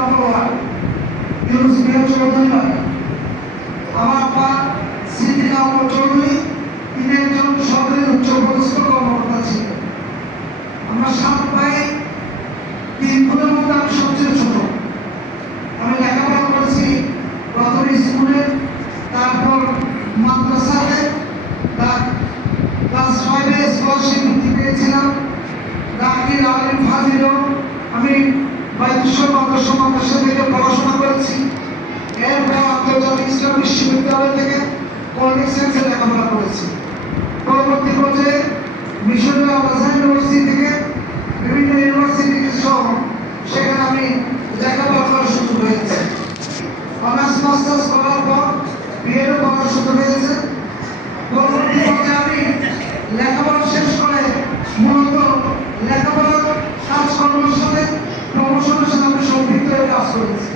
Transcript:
নম্বর word Yunus মিয়া চৌধুরী বাড়ি। আমার আব্বা সিদ্দিক আহমদ চৌধুরী, তিনি একজন সরকারি উচ্চপদস্থ কর্মকর্তা ছিলেন। আমরা 7 ভাই, 3 বোনের মধ্যে আমি সবচেয়ে ছোট। আমি লেখাপড়া করেছি প্রাথমিক স্কুলে, তারপর মাদ্রাসাতে, ক্লাস 5-এ স্কলারশিপ বৃত্তি পেয়েছিলাম। ডাকির আলিম ফাজিলও আমি বাইতুশ্বর মাদ্রাসা থেকে পড়াশোনা করেছি। এরপর আন্তর্জাতিক ইসলাম বিশ্ববিদ্যালয় থেকে পলিটিক্স সায়েন্সে লেখাপড়া করেছি। পরবর্তী পর্যায়ে মিশরীয় আল আজহার ইউনিভার্সিটি থেকে বিভিন্ন ইউনিভার্সিটি সহ সেখানে আমি লেখাপড়া করার সুযোগ হয়েছে। অনার্স মাস্টার্স করার পর বিএডও করার সুযোগ হয়েছে। পরবর্তী পর্যায়ে আমি লেখাপড়া শেষ করে মূলত লেখাপড়ার কাজকর্মের সাথে প্রমোশনের সাথে আমি সম্পৃক্ত হয়ে কাজ করেছি।